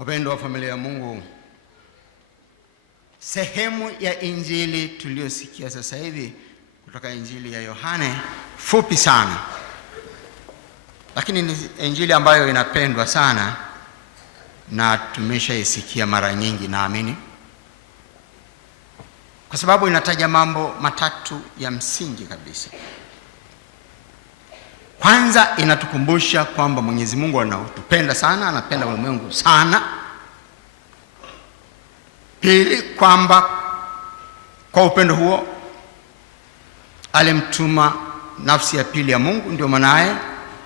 Wapendwa wa familia ya Mungu, sehemu ya injili tuliyosikia sasa hivi kutoka injili ya Yohane fupi sana, lakini ni injili ambayo inapendwa sana na tumeshaisikia mara nyingi, naamini, kwa sababu inataja mambo matatu ya msingi kabisa. Kwanza, inatukumbusha kwamba Mwenyezi Mungu anatupenda sana, anapenda ulimwengu sana. Pili, kwamba kwa upendo huo alimtuma nafsi ya pili ya Mungu, ndio mwanae,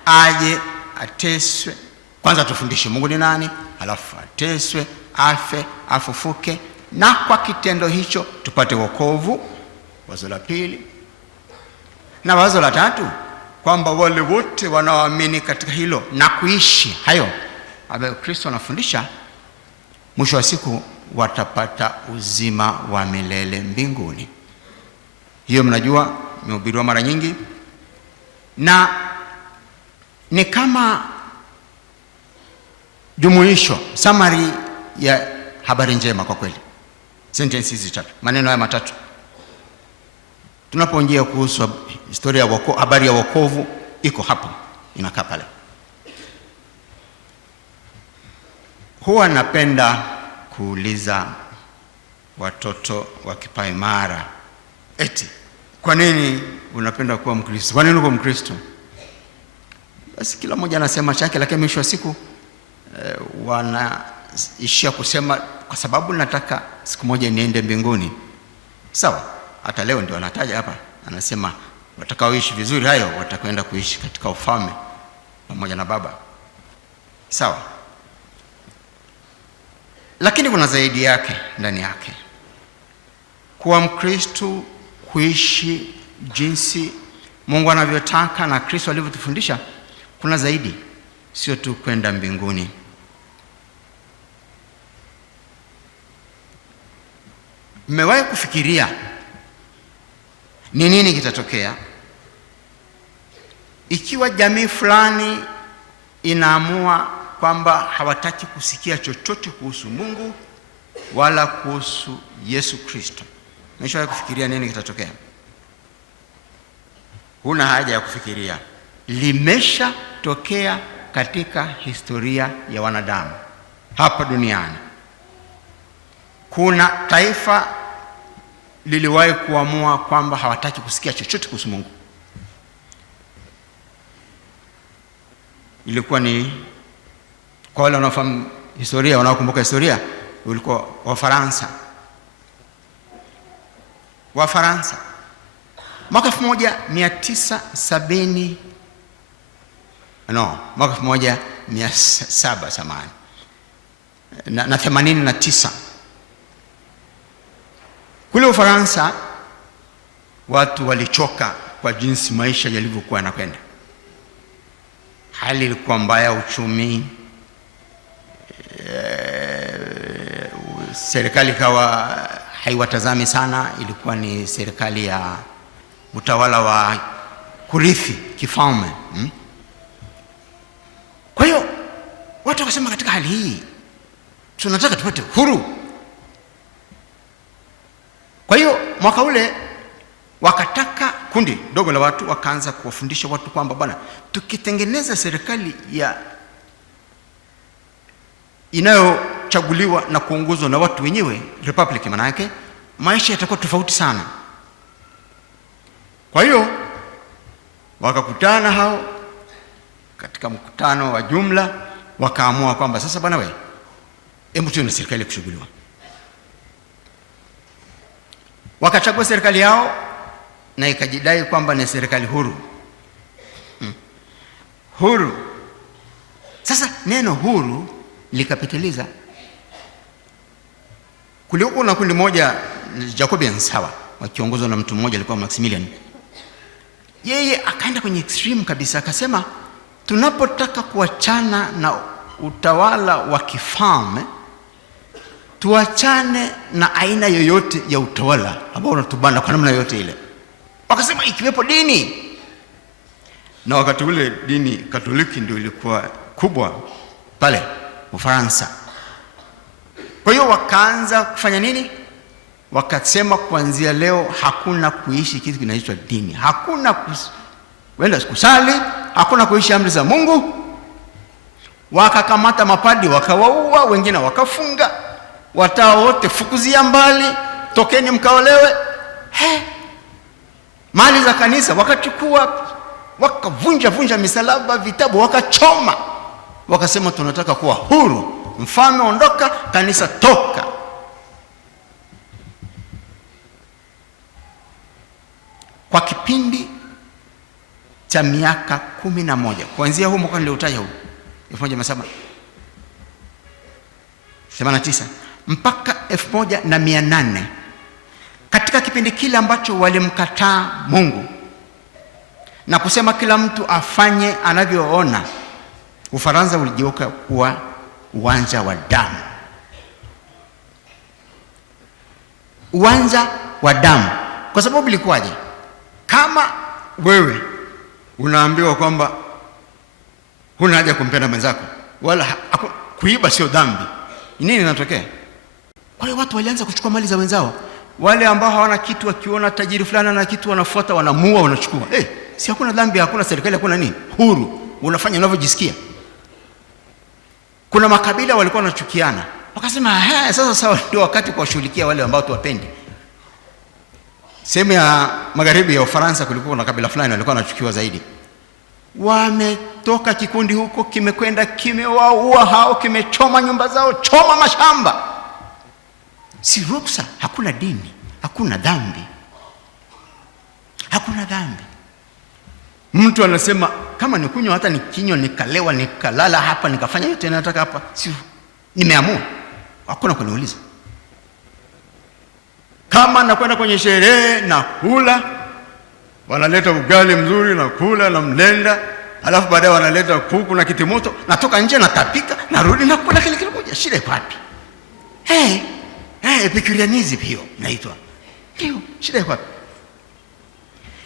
aje ateswe. Kwanza tufundishe Mungu ni nani, halafu ateswe, afe, afufuke, na kwa kitendo hicho tupate wokovu. Wazo la pili. Na wazo la tatu, kwamba wale wote wanaoamini katika hilo na kuishi hayo ambayo Kristo anafundisha, mwisho wa siku watapata uzima wa milele mbinguni. Hiyo mnajua, imehubiriwa mara nyingi, na ni kama jumuisho, summary ya habari njema. Kwa kweli sentences hizi tatu, maneno haya matatu, tunapoongea kuhusu historia ya wokovu, habari ya wokovu iko hapo, inakaa pale. Huwa napenda kuuliza watoto wa kipaimara, eti kwa nini unapenda kuwa Mkristo? Kwa nini uko Mkristo? Basi kila mmoja anasema chake, lakini mwisho wa siku wanaishia kusema kwa sababu nataka siku moja niende mbinguni. Sawa, hata leo ndio anataja hapa, anasema watakaoishi vizuri hayo watakwenda kuishi katika ufalme pamoja na Baba. Sawa, lakini kuna zaidi yake ndani yake. Kuwa Mkristo, kuishi jinsi Mungu anavyotaka na Kristo alivyotufundisha, kuna zaidi, sio tu kwenda mbinguni. Mmewahi kufikiria ni nini kitatokea ikiwa jamii fulani inaamua kwamba hawataki kusikia chochote kuhusu Mungu wala kuhusu Yesu Kristo? Mmeshawahi kufikiria nini kitatokea? Huna haja ya kufikiria, limeshatokea katika historia ya wanadamu hapa duniani. Kuna taifa liliwahi kuamua kwamba hawataki kusikia chochote kuhusu Mungu. Ilikuwa ni, kwa wale wanaofahamu historia, wanaokumbuka historia, ulikuwa Wafaransa. Mwaka 1970, mwaka 1700 samani na 89, kule Ufaransa watu walichoka kwa jinsi maisha yalivyokuwa yanakwenda. Hali ilikuwa mbaya, uchumi, serikali ikawa haiwatazami sana, ilikuwa ni serikali ya utawala wa kurithi kifalme. Kwa hiyo watu wakasema, katika hali hii tunataka tupate huru. Kwa hiyo mwaka ule wakataka, kundi dogo la watu wakaanza kuwafundisha watu kwamba bwana, tukitengeneza serikali inayochaguliwa na kuongozwa na watu wenyewe, republic maana yake, maisha yatakuwa tofauti sana. Kwa hiyo wakakutana hao katika mkutano wa jumla, wakaamua kwamba sasa bwana, hebu tuwe na serikali ya kuchaguliwa. Wakachagua serikali yao na ikajidai kwamba ni serikali huru. Huru. Sasa neno huru likapitiliza. Kulikuwa na kundi moja, Jacobians, hawa wakiongozwa na mtu mmoja alikuwa Maximilian. Yeye akaenda kwenye extreme kabisa, akasema tunapotaka kuachana na utawala wa kifalme, tuachane na aina yoyote ya utawala ambao unatubana kwa namna yoyote ile. Wakasema ikiwepo dini. Na wakati ule dini Katoliki ndio ilikuwa kubwa pale Ufaransa. Kwa hiyo wakaanza kufanya nini? Wakasema kuanzia leo hakuna kuishi kitu kinaitwa dini, hakuna kwenda kusali, hakuna kuishi amri za Mungu. Wakakamata mapadi wakawaua, wengine wakafunga, watawa wote fukuzia mbali, tokeni mkaolewe. Mali za kanisa wakachukua, wakavunja misalaba, vitabu wakachoma, wakasema tunataka kuwa huru, mfalme ondoka, kanisa toka. Kwa kipindi cha miaka 11 kuanzia huu mwaka niliotaja huu 1789 mpaka 1800, katika kipindi kile ambacho walimkataa Mungu na kusema kila mtu afanye anavyoona, Ufaransa uligeuka kuwa uwanja wa damu. Uwanja wa damu. Kwa sababu ilikuwaje? Kama wewe unaambiwa kwamba huna haja kumpenda mwenzako, wala kuiba sio dhambi, nini inatokea? Wale watu walianza kuchukua mali za wenzao. Wale ambao hawana kitu, wakiona tajiri fulani na kitu, wanafuata, wanamua, wanachukua. Si hakuna dhambi, hakuna serikali, hakuna nini, huru, unafanya unavyojisikia. Kuna makabila walikuwa wanachukiana, wakasema sasa sawa, ndio wakati kuwashughulikia wale ambao tuwapendi. Sehemu ya magharibi ya Ufaransa kulikuwa na kabila fulani walikuwa wanachukiwa zaidi. Wametoka kikundi huko, kimekwenda kimewaua hao, kimechoma nyumba zao, choma mashamba. Si ruksa, hakuna dini, hakuna dhambi, hakuna dhambi. Mtu anasema kama nikunywa, hata nikinywa nikalewa nikalala hapa nikafanya yote ninataka hapa, si nimeamua, hakuna kuniuliza. Kama nakwenda kwenye sherehe na kula, wanaleta ugali mzuri na kula na mlenda, alafu baadaye wanaleta kuku na kitimoto, natoka nje natapika, narudi na kula kile kimoja, shida iko wapi? Epicureanism hiyo inaitwa. Hiyo shida iko wapi?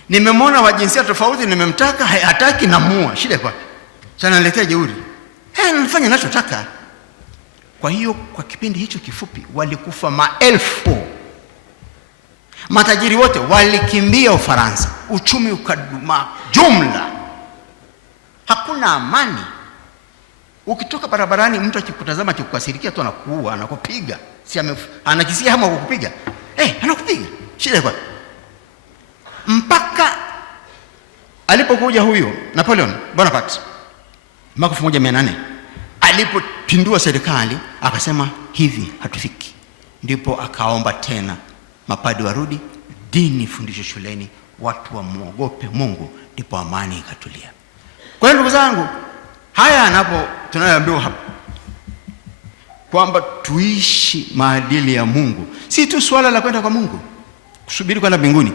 Nimemwona wa jinsia tofauti, nimemtaka, hataki, namua, shida iko wapi? Sana naletea jeuri. Nilifanya ninachotaka. Kwa hiyo kwa kipindi hicho kifupi walikufa maelfu. Matajiri wote walikimbia Ufaransa, uchumi ukaduma jumla, hakuna amani. Ukitoka barabarani mtu akikutazama akikukasirikia tu anakuua, anakupiga, si anakisia hamu kukupiga, anakupiga, shida kwa. Mpaka alipokuja huyo Napoleon Bonaparte mwaka 1800, alipopindua serikali akasema hivi hatufiki, ndipo akaomba tena mapadi warudi, dini fundisho shuleni, watu wamuogope Mungu, ndipo amani ikatulia. Kwa hiyo ndugu zangu, haya tunayoambiwa hapa kwamba tuishi maadili ya Mungu, si tu swala la kwenda kwa Mungu, kusubiri kwenda mbinguni,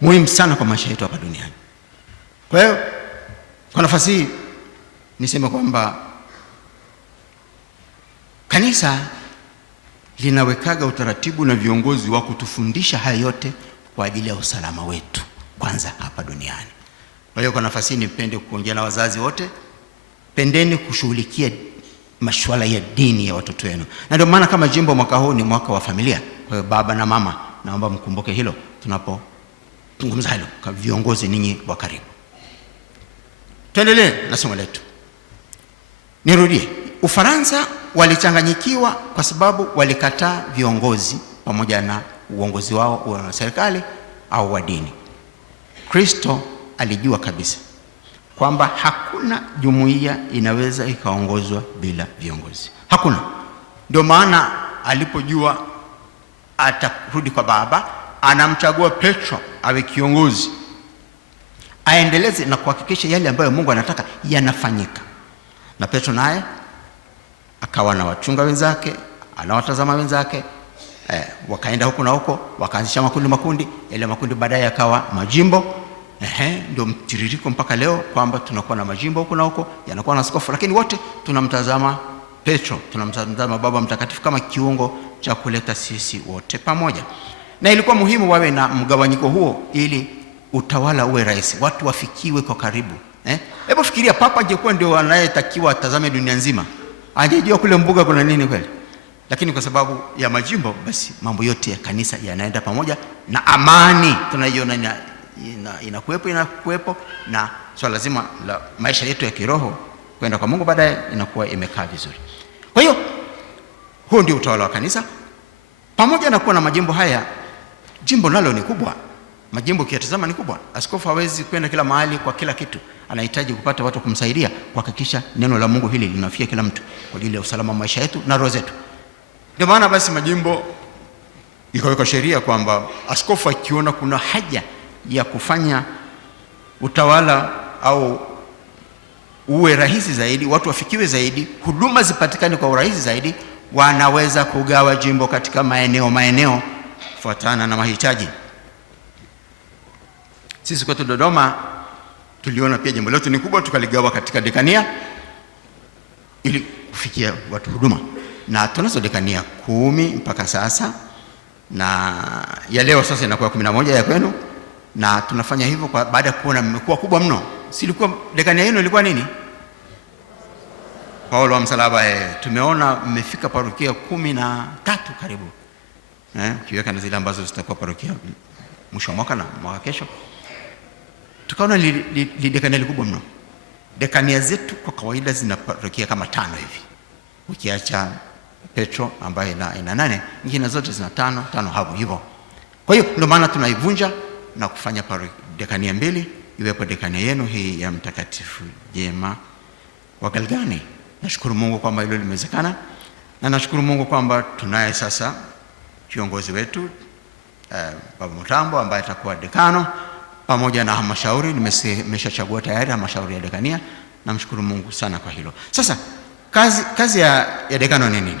muhimu sana kwa maisha yetu hapa duniani. Kwa hiyo kwa nafasi hii niseme kwamba kanisa linawekaga utaratibu na viongozi wa kutufundisha haya yote kwa ajili ya usalama wetu kwanza hapa duniani. Kwa hiyo kwa nafasi hii nipende kuongea na wazazi wote, pendeni kushughulikia masuala ya dini ya watoto wenu. Na ndio maana kama jimbo mwaka huu ni mwaka wa familia. Kwa hiyo baba na mama, naomba mkumbuke hilo tunapozungumza hilo kwa viongozi ninyi wa karibu. Tuendelee na somo letu. Nirudie, Ufaransa walichanganyikiwa kwa sababu walikataa viongozi pamoja na uongozi wao wa serikali au wa dini. Kristo alijua kabisa kwamba hakuna jumuiya inaweza ikaongozwa bila viongozi. Hakuna. Ndio maana alipojua atarudi kwa Baba, anamchagua Petro awe kiongozi, aendeleze na kuhakikisha yale ambayo Mungu anataka yanafanyika. Na Petro naye akawa na wachunga wenzake, anawatazama wenzake, wakaenda huku na huko, wakaanzisha makundi, yale makundi baadaye yakawa majimbo. Ndio mtiririko mpaka leo kwamba tunakuwa na majimbo huku na huko, yanakuwa na askofu, lakini wote tunamtazama Petro, tunamtazama Baba Mtakatifu kama kiungo cha kuleta sisi wote pamoja. Na ilikuwa muhimu wawe na mgawanyiko huo ili utawala uwe rahisi, watu wafikiwe kwa karibu. Hebu fikiria, papa angekuwa ndio anayetakiwa atazame dunia nzima, angejua kule mbuga kuna nini kweli? lakini kwa sababu ya majimbo, basi mambo yote ya kanisa yanaenda pamoja, na amani tunaiona inakuwepo, na swala lazima la maisha yetu ya kiroho kwenda kwa Mungu baadaye inakuwa imekaa vizuri. Kwa hiyo huo ndio utawala wa kanisa. Pamoja na kuwa na majimbo haya, jimbo nalo ni kubwa. Majimbo ukiyatazama ni kubwa. Askofu hawezi kwenda kila mahali kwa kila kitu. Anahitaji kupata watu kumsaidia kuhakikisha neno la Mungu hili linafikia kila mtu kwa ajili ya usalama wa maisha yetu na roho zetu. Ndio maana basi majimbo ikaweka sheria kwamba askofu akiona kuna haja ya kufanya utawala au uwe rahisi zaidi, watu wafikiwe zaidi, huduma zipatikane kwa urahisi zaidi, wanaweza kugawa jimbo katika maeneo kufuatana na mahitaji. Sisi kwetu Dodoma tuliona pia jimbo letu ni kubwa, tukaligawa katika dekania ili kufikia watu huduma, na tunazo dekania 10 mpaka sasa, na ya leo sasa inakuwa 11 ya kwenu, na tunafanya hivyo kwa baada ya kuona mmekuwa kubwa mno. Silikuwa dekania yenu ilikuwa nini? Paulo wa Msalaba. Tumeona mmefika parokia 13 karibu, ukiweka na zile ambazo zitakuwa parokia mwisho wa mwaka na mwaka kesho. Tukaona li dekania kubwa mno. Dekania zetu kwa kawaida zina parokia kama 5 hivi, ukiacha Petro ambaye ina 8, nyingine zote zina 5 hapo hivyo. Kwa hiyo ndio maana tunaivunja na kufanya dekania 2, iwepo dekania yenu hii ya Mtakatifu Jema wa Galgani. Nashukuru Mungu kwamba hilo limewezekana, na nashukuru Mungu kwamba tunaye sasa kiongozi wetu Baba Mutambo ambaye atakuwa dekano pamoja na halmashauri. Nimeshachagua tayari halmashauri ya dekania. Namshukuru Mungu sana kwa hilo. Sasa kazi ya dekano ni nini?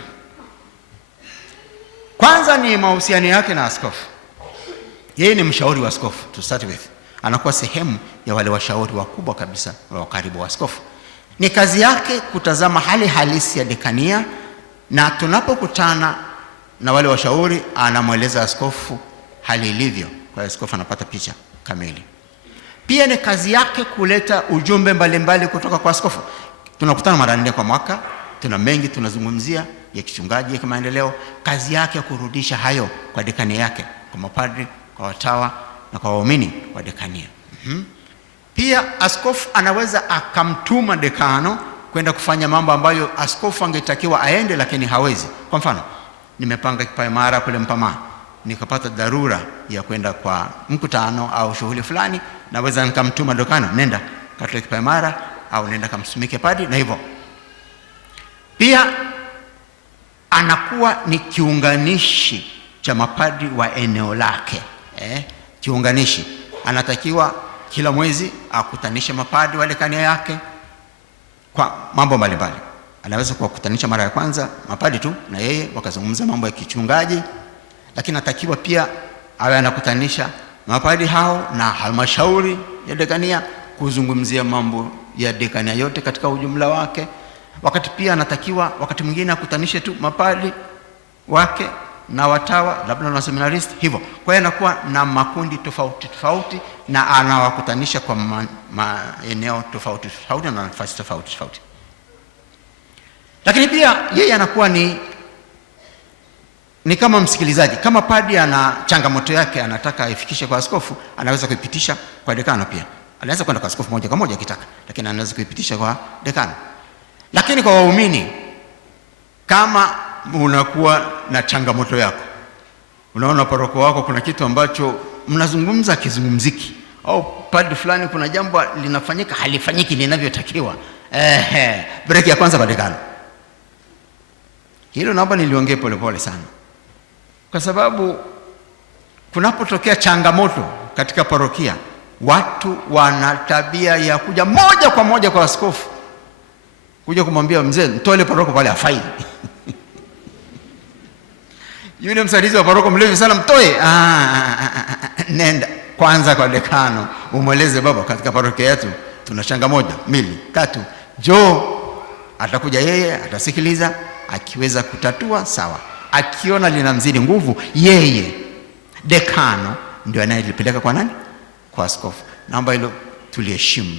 Kwanza ni mahusiano yake na askofu. Yeye ni mshauri wa askofu to start with. Anakuwa sehemu ya wale washauri wakubwa kabisa wa karibu wa askofu. Ni kazi yake kutazama hali halisi ya dekania, na tunapokutana na wale washauri anamweleza askofu hali ilivyo, kwa askofu anapata picha kamili. Pia ni kazi yake kuleta ujumbe mbalimbali kutoka kwa askofu. Tunakutana mara 4 kwa mwaka, tuna mengi tunazungumzia ya kichungaji, ya kimaendeleo. Kazi yake kurudisha hayo kwa dekania yake, kwa mapadri, kwa watawa na kwa waumini wa dekania. Pia askofu anaweza akamtuma dekano kwenda kufanya mambo ambayo askofu angetakiwa aende lakini hawezi. Kwa mfano, nimepanga kipaimara kule Mpamaa, nikapata dharura ya kwenda kwa mkutano au shughuli fulani, naweza nikamtuma dekano, nenda katoe kipaimara au nenda kamsumike padi, na hivyo. Pia anakuwa ni kiunganishi cha mapadi wa eneo lake. Kiunganishi, anatakiwa kila mwezi akutanishe mapadi wa dekania yake kwa mambo mbalimbali. Anaweza kuwakutanisha mara ya kwanza mapadi tu na yeye wakazungumza mambo ya kichungaji, lakini anatakiwa pia awe anakutanisha mapadi hao na halmashauri ya dekania kuzungumzia mambo ya dekania yote katika ujumla wake. Wakati pia anatakiwa wakati mwingine akutanishe tu mapadi wake na watawa, labda na seminarist hivyo. Kwa hiyo anakuwa na makundi tofauti na anawakutanisha kwa maeneo tofauti na nafasi tofauti. Lakini pia yeye anakuwa ni kama msikilizaji. Kama padi ana changamoto yake anataka aifikishe kwa askofu, anaweza kuipitisha kwa dekano pia. Anaweza kwenda kwa askofu moja kwa moja akitaka, lakini anaweza kuipitisha kwa dekano. Lakini kwa waumini, kama unakuwa na changamoto yako, unaona paroko wako kuna kitu ambacho mnazungumza kizungumziki, au padi fulani kuna jambo linafanyika halifanyiki linavyotakiwa, break ya kwanza kwa dekano. Hilo naomba niliongee polepole sana, kwa sababu kunapotokea changamoto katika parokia, watu wana tabia ya kuja moja kwa moja kwa askofu, kuja kumwambia mzee mtoe ile paroko pale hafai. Yule msaidizi wa paroko mlevi sana, mtoe. Nenda kwanza kwa dekano umweleze, baba, katika parokia yetu tuna changamoto 2, 3, njoo. Atakuja yeye, atasikiliza, akiweza kutatua sawa, akiona linamzidi nguvu, yeye dekano ndio anayelipeleka kwa nani? Kwa askofu. Naomba hilo tuliheshimu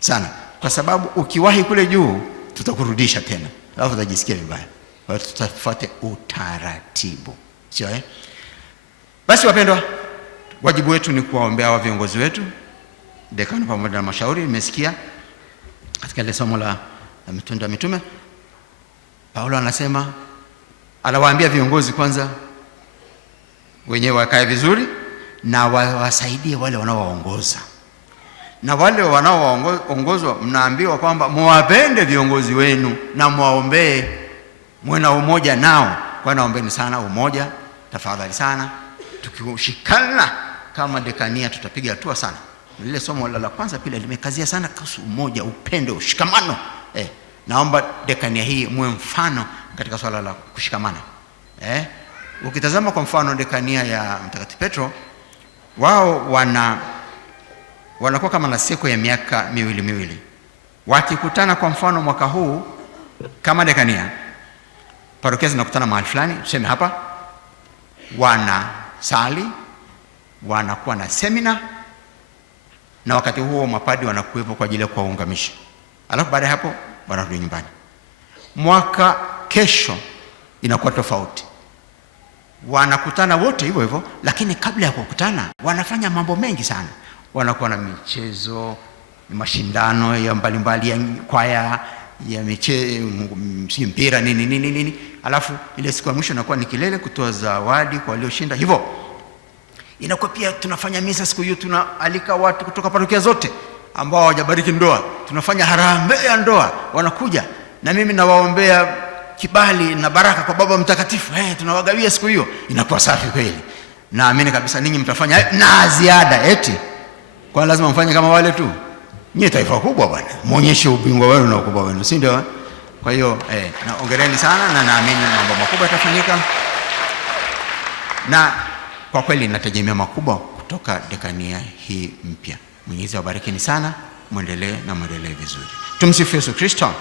sana, kwa sababu ukiwahi kule juu tutakurudisha tena, alafu utajisikia vibaya. Kwa hiyo tutafuate utaratibu, sio Basi wapendwa, wajibu wetu ni kuwaombea wa viongozi wetu, dekano pamoja na mashauri. Nimesikia katika ile somo la Matendo ya Mitume, Paulo anasema, anawaambia viongozi kwanza wenyewe wakae vizuri na wasaidie wale wanaowaongoza. Na wale wanaoongozwa mnaambiwa kwamba muwapende viongozi wenu na muwaombee, muwe na umoja nao. Kwa naombeni sana umoja, tafadhali sana. Tukishikana kama dekania tutapiga hatua sana. Lile somo la kwanza pili limekazia sana kuhusu umoja, upendo, ushikamano. Naomba dekania hii muwe mfano katika swala la kushikamana. Ukitazama kwa mfano dekania ya Mtakatifu Petro, wao wanakuwa kama na siku ya miaka miwili. Wakikutana kwa mfano mwaka huu kama dekania, parokia zinakutana mahali fulani, tuseme hapa, wanasali, wanakuwa na semina, na wakati huo mapadi wanakuwepo kwa ajili ya kuwaungamisha. Alafu baada ya hapo wanarudi nyumbani. Mwaka kesho inakuwa tofauti. Wanakutana wote hivyo hivyo, lakini kabla ya kukutana wanafanya mambo mengi sana. Wanakuwa na michezo, mashindano ya mbalimbali ya kwaya, ya michezo, mpira, nini. Alafu ile siku ya mwisho inakuwa ni kilele, kutoa zawadi kwa walioshinda. Hivyo inakuwa pia tunafanya misa siku hiyo, tunaalika watu kutoka parokia zote ambao hawajabariki ndoa. Tunafanya harambee ya ndoa, wanakuja na mimi nawaombea kibali na baraka kwa Baba Mtakatifu. Tunawagawia siku hiyo. Inakuwa safi kweli. Naamini kabisa ninyi mtafanya na ziada kwa lazima mfanye kama wale tu. Nyie taifa kubwa bwana. Muonyeshe ubingwa wenu na ukubwa wenu, si ndio? Kwa hiyo na ongereni sana, na naamini mambo makubwa yatafanyika. Na kwa kweli nategemea makubwa kutoka dekania hii mpya. Mwenyezi awabariki sana, muendelee vizuri. Tumsifu Yesu Kristo.